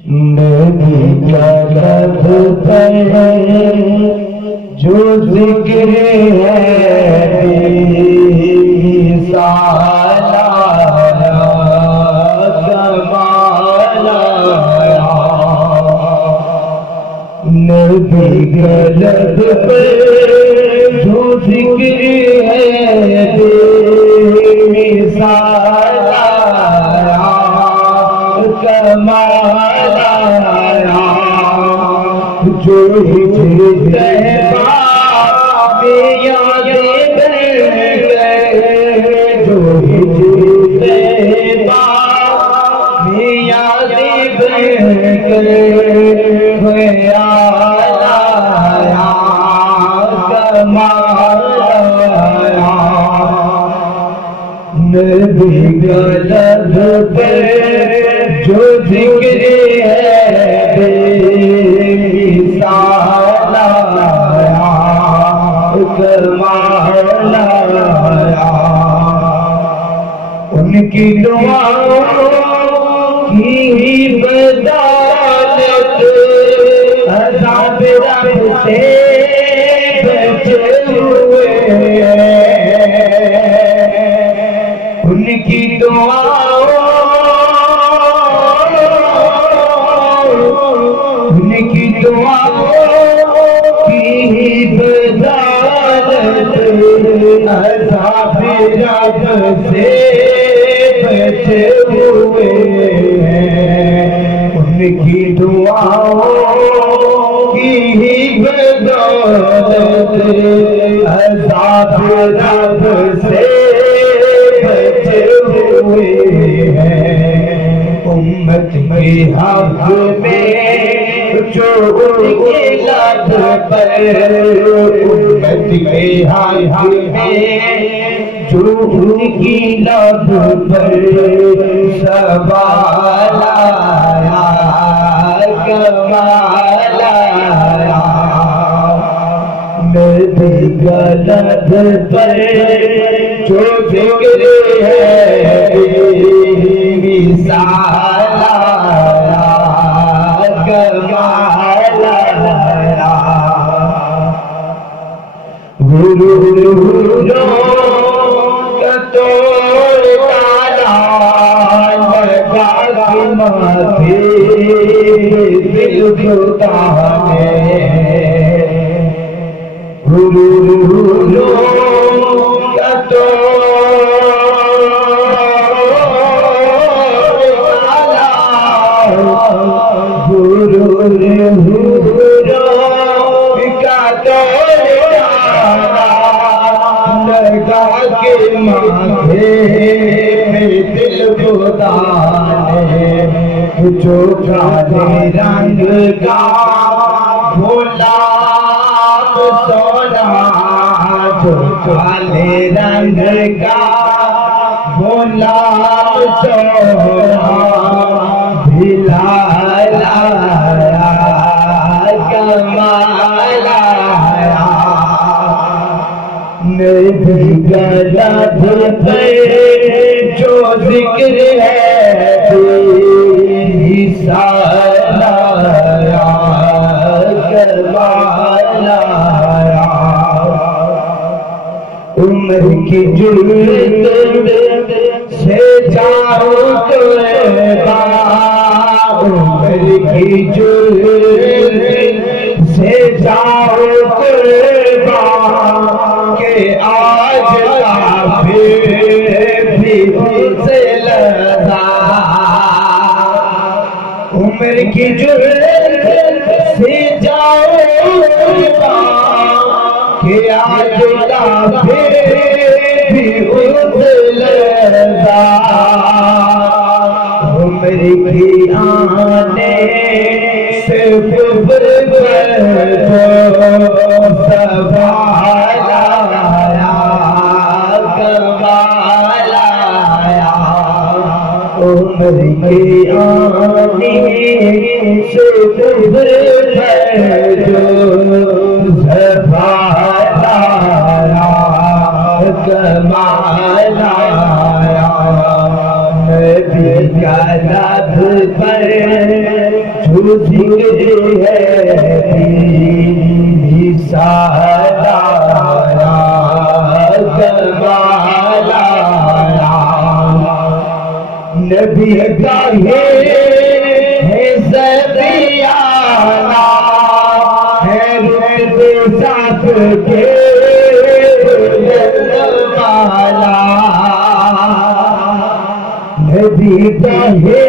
نبی کا لب پر جو ذکر ہے مثال آیا کمال آیا نبی کا لب پر جو ذکر ہے مثال آیا کمال آیا جو ہجر طیبہ میں یادیں بن گئے جو ہجر طیبہ میں یادیں بن گئے خیال آیا کمال آیا نبی کا لب پر جو ذکر ہے مثال آیا کمال آیا ان کی دعاؤں کی بدولت عذاب رب سے بچے ہوئے ان کی دعاؤں ان کی دعاؤں کی بدولت عذاب رب سے بچے ہوئے ان کی دعاؤں کی بدولت عذاب رب سے بچے ہوئے امت کے حق میں جو ان کے لب پر امت کے حق میں جو ان کی لب پر سوال آیا کمال آیا نبی کا لب پر جو ذکر ہے مثال آیا کمال آیا غرور کا توڑ ڈالا لگا کے ماتھے دل خدا نے غرور کا لگا کے ماتھے میں دل خدا نے جو کالے رنگ کا بھولا سونا جو کالے رنگ کا بھولا سونا بھلا لایا کمال آیا نبی کا لب پر جو ذکر ہے مثال آیا کمال آیا عمر کی جرت سے جاؤ طیبہ عمر کی جرت سے جاؤ طیبہ کہ آج کافر بھی سے لڑا عمر کی جرت سے جاؤ طیبہ کہ آج کافر بھی سے لڑا عمر کی آنے سے کفر پر سوال آیا کمال آیا عمر کی آنے سے کفر پر سوال آیا کمال آیا پر جو ذکر ہے سارا کمالا نبی کا ہے سبیانہ ہے رتبے ساتھ کے مالا نبی کا ہے